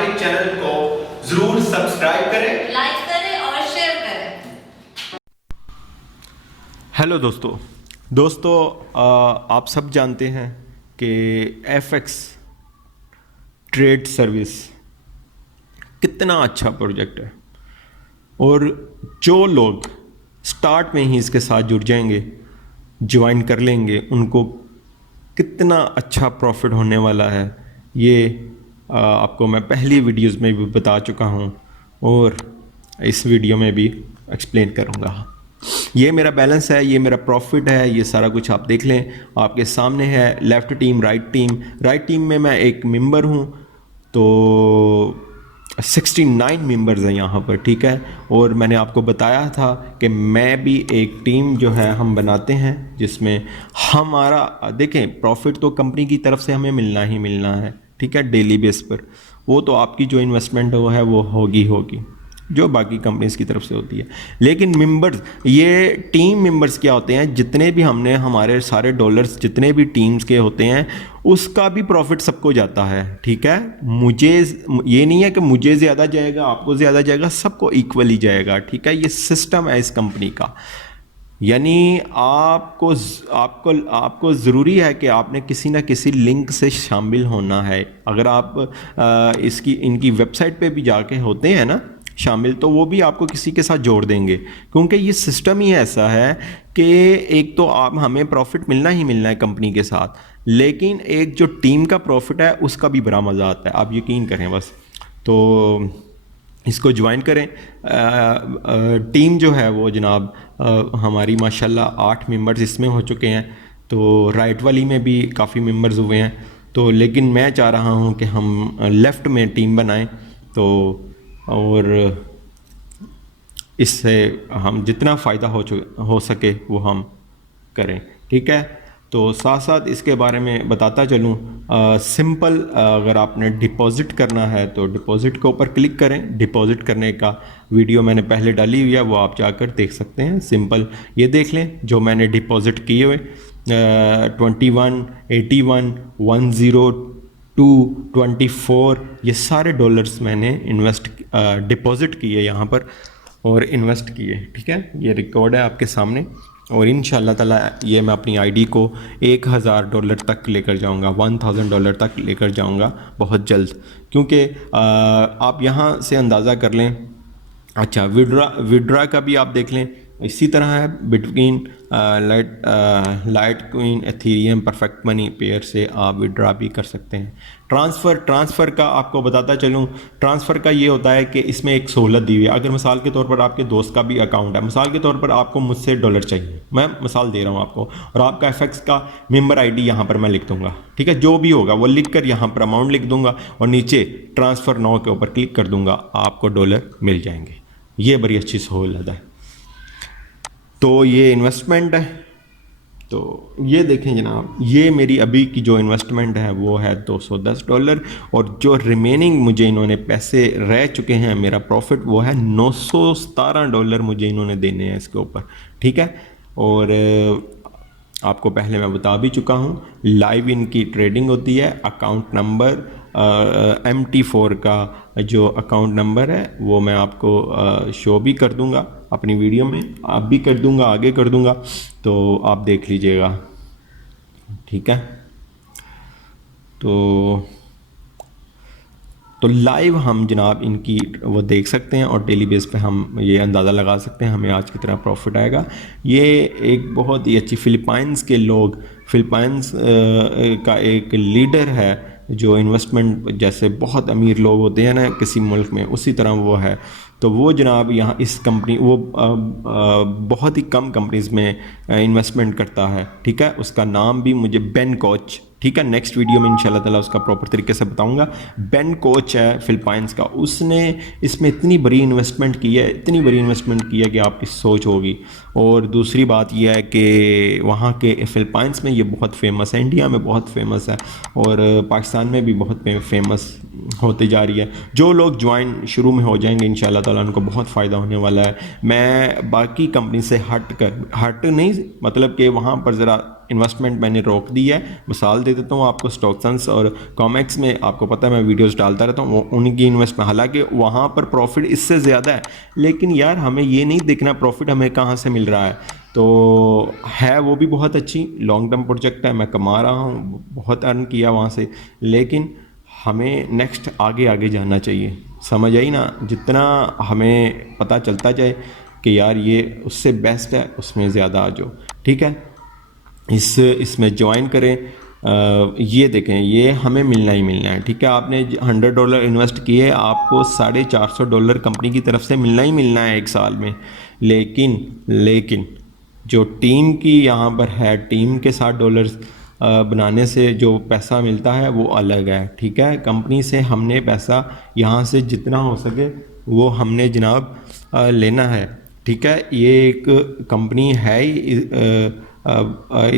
हमारे चैनल को जरूर सब्सक्राइब करें, लाइक करें और शेयर करें। हेलो दोस्तों आप सब जानते हैं कि एफएक्स ट्रेड सर्विस कितना अच्छा प्रोजेक्ट है और जो लोग स्टार्ट में ही इसके साथ जुड़ जाएंगे, ज्वाइन कर लेंगे, उनको कितना अच्छा प्रॉफिट होने वाला है ये आपको मैं पहली वीडियोस में भी बता चुका हूँ और इस वीडियो में भी एक्सप्लेन करूँगा। ये मेरा बैलेंस है, ये मेरा प्रॉफिट है, ये सारा कुछ आप देख लें, आपके सामने है। लेफ़्ट टीम, राइट टीम में मैं एक मेंबर हूँ, तो 69 मेंबर्स हैं यहाँ पर, ठीक है। और मैंने आपको बताया था कि मैं भी एक टीम जो है हम बनाते हैं जिसमें हमारा देखें प्रॉफिट तो कंपनी की तरफ से हमें मिलना ही मिलना है, ठीक है, डेली बेस पर। वो तो आपकी जो इन्वेस्टमेंट है वो होगी जो बाकी कंपनीज की तरफ से होती है। लेकिन मेंबर्स, ये टीम मेंबर्स क्या होते हैं, जितने भी हमने हमारे सारे डॉलर्स जितने भी टीम्स के होते हैं उसका भी प्रॉफिट सबको जाता है, ठीक है। मुझे ये नहीं है कि मुझे ज़्यादा जाएगा आपको ज़्यादा जाएगा, सबको इक्वली जाएगा, ठीक है। ये सिस्टम है इस कंपनी का। यानी आपको ज़रूरी है कि आपने किसी ना किसी लिंक से शामिल होना है। अगर आप इनकी वेबसाइट पे भी जाके होते हैं ना शामिल, तो वो भी आपको किसी के साथ जोड़ देंगे, क्योंकि ये सिस्टम ही ऐसा है कि एक तो हमें प्रॉफिट मिलना ही मिलना है कंपनी के साथ, लेकिन एक जो टीम का प्रॉफिट है उसका भी बड़ा मज़ा आता है, आप यकीन करें बस। तो इसको ज्वाइन करें। टीम जो है वो जनाब हमारी माशाल्लाह 8 मेंबर्स इसमें हो चुके हैं, तो राइट वाली में भी काफ़ी मेंबर्स हुए हैं। तो लेकिन मैं चाह रहा हूँ कि हम लेफ़्ट में टीम बनाएं, तो और इससे हम जितना फ़ायदा हो सके वो हम करें, ठीक है। तो साथ साथ इसके बारे में बताता चलूँ, सिंपल अगर आपने डिपॉज़िट करना है तो डिपॉज़िट के ऊपर क्लिक करें। डिपॉज़िट करने का वीडियो मैंने पहले डाली हुई है, वो आप जाकर देख सकते हैं। सिंपल ये देख लें जो मैंने डिपॉज़िट किए हुए 21, 81, 102, 24 ये सारे डॉलर्स मैंने डिपॉज़िट किए यहाँ पर और इन्वेस्ट किए, ठीक है। ये रिकॉर्ड है आपके सामने और इंशाल्लाह ताला ये मैं अपनी आईडी को $1000 तक लेकर जाऊंगा, $1000 तक लेकर जाऊंगा बहुत जल्द, क्योंकि आप यहाँ से अंदाज़ा कर लें। अच्छा, विड्रा का भी आप देख लें, इसी तरह है between light queen, Ethereum, perfect money pair से आप विड्रा भी कर सकते हैं। ट्रांसफ़र का आपको बताता चलूँ, ट्रांसफ़र का ये होता है कि इसमें एक सहूलत दी हुई है। अगर मिसाल के तौर पर आपके दोस्त का भी अकाउंट है, मिसाल के तौर पर आपको मुझसे डॉलर चाहिए, मैं मिसाल दे रहा हूँ आपको, और आपका एफएक्स का मेंबर आईडी यहाँ पर मैं लिख दूंगा, ठीक है। जो भी होगा वो लिख कर यहाँ पर अमाउंट लिख दूंगा और नीचे ट्रांसफ़र नाउ के ऊपर क्लिक कर दूंगा, आपको डॉलर मिल जाएंगे। ये बड़ी अच्छी सहूलत है। तो ये इन्वेस्टमेंट है, तो ये देखें जनाब, ये मेरी अभी की जो इन्वेस्टमेंट है वो है $210, और जो रिमेनिंग मुझे इन्होंने पैसे रह चुके हैं, मेरा प्रॉफिट वो है $917 मुझे इन्होंने देने हैं इसके ऊपर, ठीक है। और आपको पहले मैं बता भी चुका हूँ, लाइव इनकी ट्रेडिंग होती है। अकाउंट नंबर MT4 का जो अकाउंट नंबर है वो मैं आपको शो भी कर दूंगा अपनी वीडियो में, आप भी कर दूंगा, आगे कर दूंगा, तो आप देख लीजिएगा, ठीक है। तो लाइव हम जनाब इनकी वो देख सकते हैं और डेली बेस पे हम ये अंदाज़ा लगा सकते हैं हमें आज कितना प्रॉफिट आएगा। ये एक बहुत ही अच्छी फिलीपाइंस का एक लीडर है जो इन्वेस्टमेंट, जैसे बहुत अमीर लोग होते हैं ना किसी मुल्क में, उसी तरह वो है। तो वो जनाब यहाँ इस कंपनी वो बहुत ही कम कंपनीज़ में इन्वेस्टमेंट करता है, ठीक है। उसका नाम भी मुझे बेन कोच, ठीक है, नेक्स्ट वीडियो में इंशाल्लाह ताला उसका प्रॉपर तरीके से बताऊंगा। बेन कोच है फिलीपाइंस का, उसने इसमें इतनी बड़ी इन्वेस्टमेंट की है कि आपकी सोच होगी। और दूसरी बात यह है कि वहाँ के फिलीपाइंस में ये बहुत फेमस है, इंडिया में बहुत फेमस है और पाकिस्तान में भी बहुत फेमस होती जा रही है। जो लोग ज्वाइन शुरू में हो जाएंगे इंशाल्लाह ताला उनको बहुत फ़ायदा होने वाला है। मैं बाकी कंपनी से हट नहीं, मतलब कि वहाँ पर ज़रा इन्वेस्टमेंट मैंने रोक दी है। मिसाल दे देता हूँ आपको, स्टॉक्सन्स और कॉमेक्स में आपको पता है मैं वीडियोस डालता रहता हूँ, उनकी इन्वेस्टमेंट, हालांकि वहाँ पर प्रॉफिट इससे ज़्यादा है, लेकिन यार हमें ये नहीं देखना प्रॉफिट हमें कहाँ से मिल रहा है। तो है वो भी बहुत अच्छी लॉन्ग टर्म प्रोजेक्ट है, मैं कमा रहा हूँ, बहुत अर्न किया वहाँ से, लेकिन हमें नेक्स्ट आगे आगे जाना चाहिए। समझ आई ना? जितना हमें पता चलता जाए कि यार ये उससे बेस्ट है, उसमें ज़्यादा आ जाओ, ठीक है। इसमें ज्वाइन करें। ये देखें, ये हमें मिलना ही मिलना है, ठीक है। आपने $100 इन्वेस्ट किए, आपको $450 कंपनी की तरफ से मिलना ही मिलना है एक साल में। लेकिन जो टीम की यहाँ पर है, टीम के $60 बनाने से जो पैसा मिलता है वो अलग है, ठीक है। कंपनी से हमने पैसा यहाँ से जितना हो सके वो हमने जनाब लेना है, ठीक है। ये एक कंपनी है ही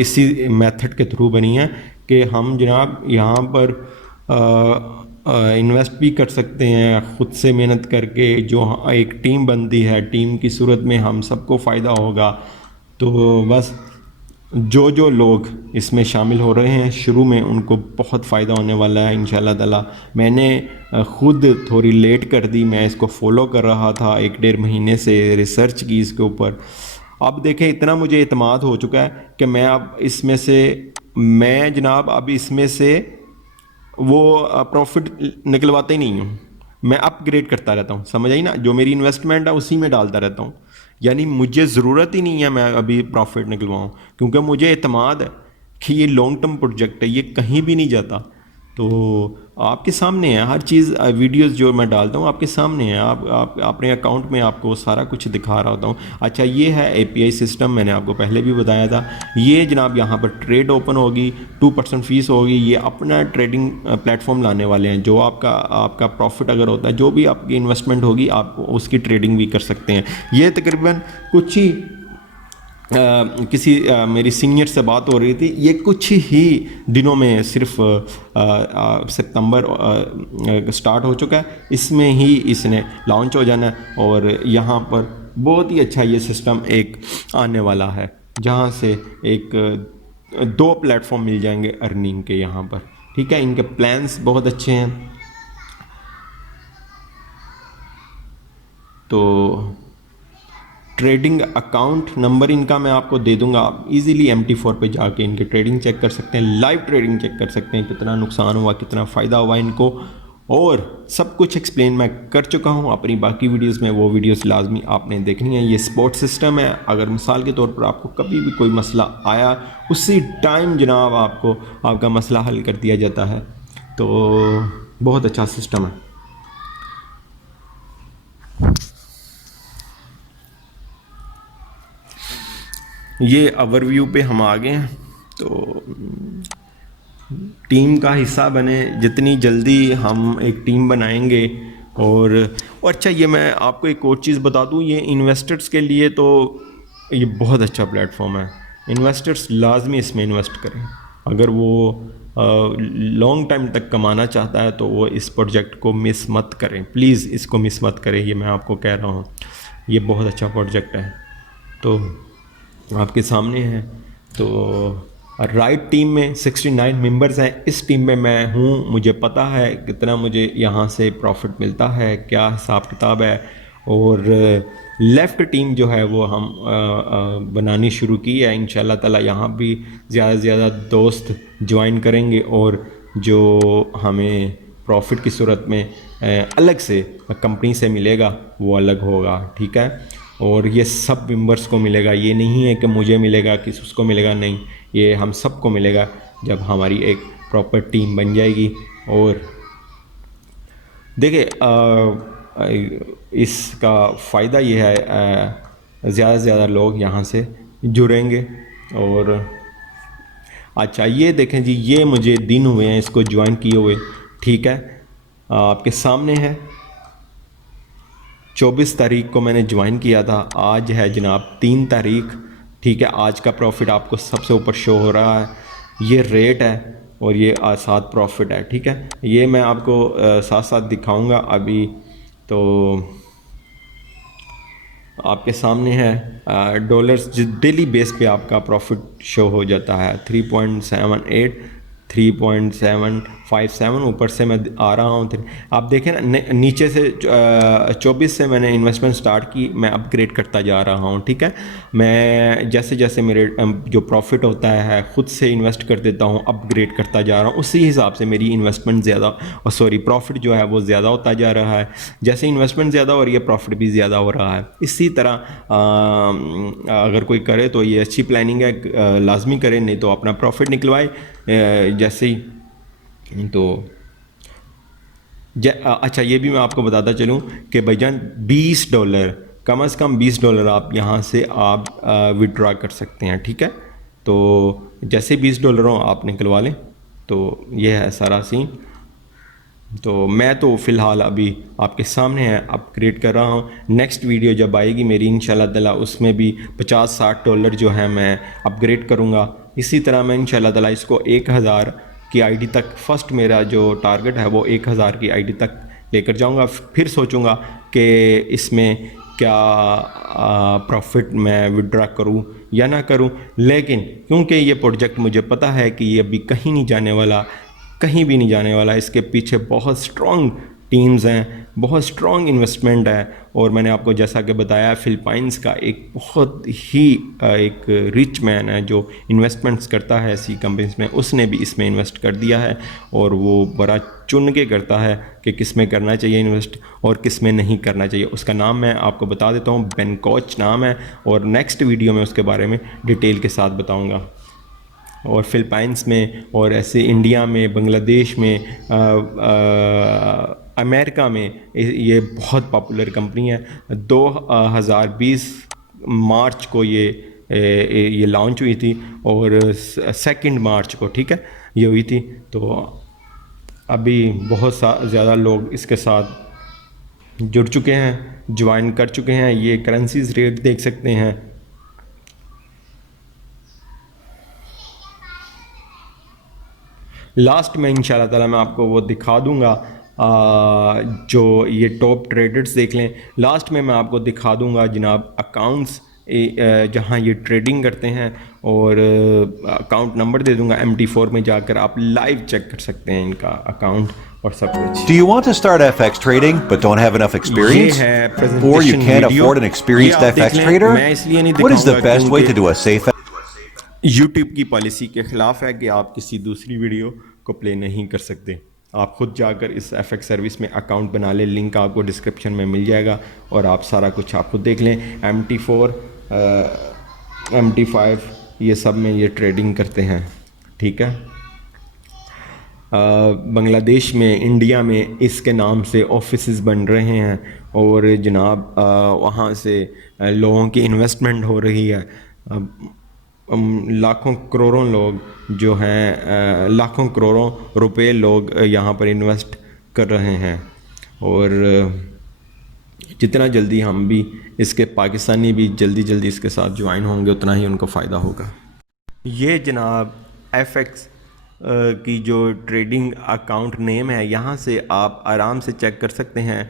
इसी मेथड के थ्रू बनी है कि हम जनाब यहाँ पर इन्वेस्ट भी कर सकते हैं खुद से मेहनत करके। जो एक टीम बनती है, टीम की सूरत में हम सबको फ़ायदा होगा। तो बस जो लोग इसमें शामिल हो रहे हैं शुरू में, उनको बहुत फ़ायदा होने वाला है इंशाल्लाह ताला। मैंने ख़ुद थोड़ी लेट कर दी, मैं इसको फॉलो कर रहा था 1-1.5 महीने से, रिसर्च की इसके ऊपर। अब देखें इतना मुझे इत्मीनान हो चुका है कि मैं अब इसमें से अब इसमें से वो प्रॉफिट निकलवाता ही नहीं हूँ, मैं अपग्रेड करता रहता हूँ। समझ आई ना? जो मेरी इन्वेस्टमेंट है उसी में डालता रहता हूँ, यानी मुझे ज़रूरत ही नहीं है मैं अभी प्रॉफिट निकलवाऊँ, क्योंकि मुझे इत्मीनान है कि ये लॉन्ग टर्म प्रोजेक्ट है, ये कहीं भी नहीं जाता। तो आपके सामने है हर चीज़, वीडियोस जो मैं डालता हूँ आपके सामने है। आप अपने अकाउंट में आपको सारा कुछ दिखा रहा होता हूँ। अच्छा, ये है API सिस्टम, मैंने आपको पहले भी बताया था। ये जनाब यहाँ पर ट्रेड ओपन होगी, 2% फीस होगी। ये अपना ट्रेडिंग प्लेटफॉर्म लाने वाले हैं, जो आपका प्रॉफिट अगर होता है, जो भी आपकी इन्वेस्टमेंट होगी, आप उसकी ट्रेडिंग भी कर सकते हैं। ये तकरीबन कुछ ही किसी मेरी सीनियर से बात हो रही थी, ये कुछ ही दिनों में सिर्फ सितंबर स्टार्ट हो चुका है, इसमें ही इसने लॉन्च हो जाना है। और यहाँ पर बहुत ही अच्छा ये सिस्टम एक आने वाला है, जहाँ से एक 2 प्लेटफॉर्म मिल जाएंगे अर्निंग के यहाँ पर, ठीक है। इनके प्लान्स बहुत अच्छे हैं। तो ट्रेडिंग अकाउंट नंबर इनका मैं आपको दे दूंगा, आप इजीली MT4 पे जाके इनके ट्रेडिंग चेक कर सकते हैं, लाइव ट्रेडिंग चेक कर सकते हैं, कितना नुकसान हुआ, कितना फ़ायदा हुआ इनको, और सब कुछ एक्सप्लेन मैं कर चुका हूँ अपनी बाकी वीडियोस में। वो वीडियोस लाजमी आपने देखनी है। ये सपोर्ट सिस्टम है, अगर मिसाल के तौर पर आपको कभी भी कोई मसला आया, उसी टाइम जनाब आपको आपका मसला हल कर दिया जाता है। तो बहुत अच्छा सिस्टम है। ये ओवरव्यू पे हम आ गए हैं। तो टीम का हिस्सा बने, जितनी जल्दी हम एक टीम बनाएंगे। और अच्छा, ये मैं आपको एक और चीज़ बता दूँ, ये इन्वेस्टर्स के लिए तो ये बहुत अच्छा प्लेटफॉर्म है। इन्वेस्टर्स लाजमी इसमें इन्वेस्ट करें। अगर वो लॉन्ग टाइम तक कमाना चाहता है तो वो इस प्रोजेक्ट को मिस मत करें, प्लीज़ इसको मिस मत करें, ये मैं आपको कह रहा हूँ। ये बहुत अच्छा प्रोजेक्ट है, तो आपके सामने है। तो राइट टीम में 69 मेंबर्स हैं, इस टीम में मैं हूँ, मुझे पता है कितना मुझे यहाँ से प्रॉफिट मिलता है, क्या हिसाब किताब है। और लेफ़्ट टीम जो है वो हम बनानी शुरू की है इंशाल्लाह ताला। यहाँ भी ज़्यादा से ज़्यादा दोस्त ज्वाइन करेंगे और जो हमें प्रॉफिट की सूरत में अलग से कंपनी से मिलेगा वो अलग होगा, ठीक है। और ये सब मेंबर्स को मिलेगा, ये नहीं है कि मुझे मिलेगा कि उसको मिलेगा, नहीं, ये हम सबको मिलेगा जब हमारी एक प्रॉपर टीम बन जाएगी। और देखिए इसका फ़ायदा ये है, ज़्यादा से ज़्यादा लोग यहाँ से जुड़ेंगे। और अच्छा, ये देखें जी, ये मुझे दिन हुए हैं इसको ज्वाइन किए हुए, ठीक है, आपके सामने है। 24 तारीख को मैंने ज्वाइन किया था, आज है जनाब 3 तारीख, ठीक है। आज का प्रॉफिट आपको सबसे ऊपर शो हो रहा है, ये रेट है और ये साथ प्रॉफिट है, ठीक है। ये मैं आपको साथ साथ दिखाऊंगा अभी। तो आपके सामने है डॉलर्स जो डेली बेस पे आपका प्रॉफिट शो हो जाता है 3.78 3.757 ऊपर से मैं आ रहा हूँ। आप देखें ना नीचे से 24 से मैंने इन्वेस्टमेंट स्टार्ट की, मैं अपग्रेड करता जा रहा हूँ। ठीक है, मैं जैसे जैसे मेरे जो प्रॉफिट होता है खुद से इन्वेस्ट कर देता हूँ, अपग्रेड करता जा रहा हूँ, उसी हिसाब से मेरी इन्वेस्टमेंट ज़्यादा प्रॉफिट जो है वो ज़्यादा होता जा रहा है। जैसे इन्वेस्टमेंट ज़्यादा हो रही है प्रॉफिट भी ज़्यादा हो रहा है। इसी तरह अगर कोई करे तो ये अच्छी प्लानिंग है, लाजमी करे, नहीं तो अपना प्रॉफिट निकलवाए जैसे ही। तो अच्छा ये भी मैं आपको बताता चलूँ कि भाईजान $20 कम से कम $20 आप यहाँ से आप विड्रॉ कर सकते हैं। ठीक है, तो जैसे $20 हो आप निकलवा लें। तो ये है सारा सीन। तो मैं तो फ़िलहाल अभी आपके सामने है अपग्रेड कर रहा हूँ। नेक्स्ट वीडियो जब आएगी मेरी इंशाल्लाह ताला उसमें भी $50-60 जो है मैं अपग्रेड करूँगा। इसी तरह मैं इंशाल्लाह ताला इसको 1000 की आईडी तक, फर्स्ट मेरा जो टारगेट है वो 1000 की आईडी तक लेकर जाऊँगा। फिर सोचूँगा कि इसमें क्या प्रॉफिट मैं विड्रॉ करूँ या ना करूँ। लेकिन क्योंकि ये प्रोजेक्ट मुझे पता है कि ये अभी कहीं नहीं जाने वाला, कहीं भी नहीं जाने वाला, इसके पीछे बहुत स्ट्रॉन्ग टीम्स हैं, बहुत स्ट्रॉन्ग इन्वेस्टमेंट है। और मैंने आपको जैसा कि बताया फिलीपाइंस का एक बहुत ही एक रिच मैन है जो इन्वेस्टमेंट्स करता है ऐसी कंपनीज में, उसने भी इसमें इन्वेस्ट कर दिया है और वो बड़ा चुन के करता है कि किस में करना चाहिए इन्वेस्ट और किस में नहीं करना चाहिए। उसका नाम मैं आपको बता देता हूँ, बेन कोच नाम है, और नेक्स्ट वीडियो में उसके बारे में डिटेल के साथ बताऊँगा। और फिलीपाइंस में और ऐसे इंडिया में, बांग्लादेश में, अमेरिका में ये बहुत पॉपुलर कंपनी है। 2020 मार्च को ये लॉन्च हुई थी और 2 मार्च को, ठीक है, ये हुई थी। तो अभी बहुत ज़्यादा लोग इसके साथ जुड़ चुके हैं, ज्वाइन कर चुके हैं। ये करेंसीज रेट देख सकते हैं। लास्ट में इंशाल्लाह ताला मैं आपको वो दिखा दूंगा, जो ये टॉप ट्रेडर्स देख लें। लास्ट में मैं आपको दिखा दूंगा जनाब अकाउंट्स जहां ये ट्रेडिंग करते हैं, और अकाउंट नंबर दे दूंगा। MT4 में जाकर आप लाइव चेक कर सकते हैं इनका अकाउंट और सब कुछ। Do you want to start FX trading but don't have enough experience? ये है Or you presentation can't video। afford an experienced ये आप FX देख लें, trader? मैं इसलिए नहीं What is the दिखाऊंगा best way to do a safe YouTube की पॉलिसी के ख़िलाफ़ है कि आप किसी दूसरी वीडियो को प्ले नहीं कर सकते। आप खुद जाकर इस FX सर्विस में अकाउंट बना लें, लिंक आपको डिस्क्रिप्शन में मिल जाएगा और आप सारा कुछ आप खुद देख लें। MT4 MT5 ये सब में ये ट्रेडिंग करते हैं, ठीक है। बांग्लादेश में, इंडिया में इसके नाम से ऑफिसेस बन रहे हैं और जनाब वहाँ से लोगों की इन्वेस्टमेंट हो रही है। लाखों करोड़ों लोग जो हैं, लाखों करोड़ों रुपए लोग यहाँ पर इन्वेस्ट कर रहे हैं, और जितना जल्दी हम भी इसके पाकिस्तानी भी जल्दी इसके साथ ज्वाइन होंगे उतना ही उनको फ़ायदा होगा। ये जनाब FX की जो ट्रेडिंग अकाउंट नेम है, यहाँ से आप आराम से चेक कर सकते हैं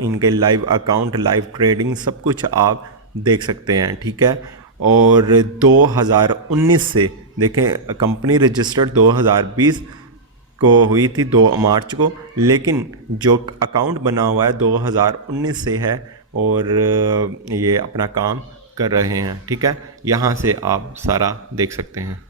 इनके लाइव अकाउंट, लाइव ट्रेडिंग सब कुछ आप देख सकते हैं, ठीक है। और 2019 से देखें, कंपनी रजिस्टर्ड 2020 को हुई थी 2 मार्च को, लेकिन जो अकाउंट बना हुआ है 2019 से है और ये अपना काम कर रहे हैं, ठीक है। यहाँ से आप सारा देख सकते हैं।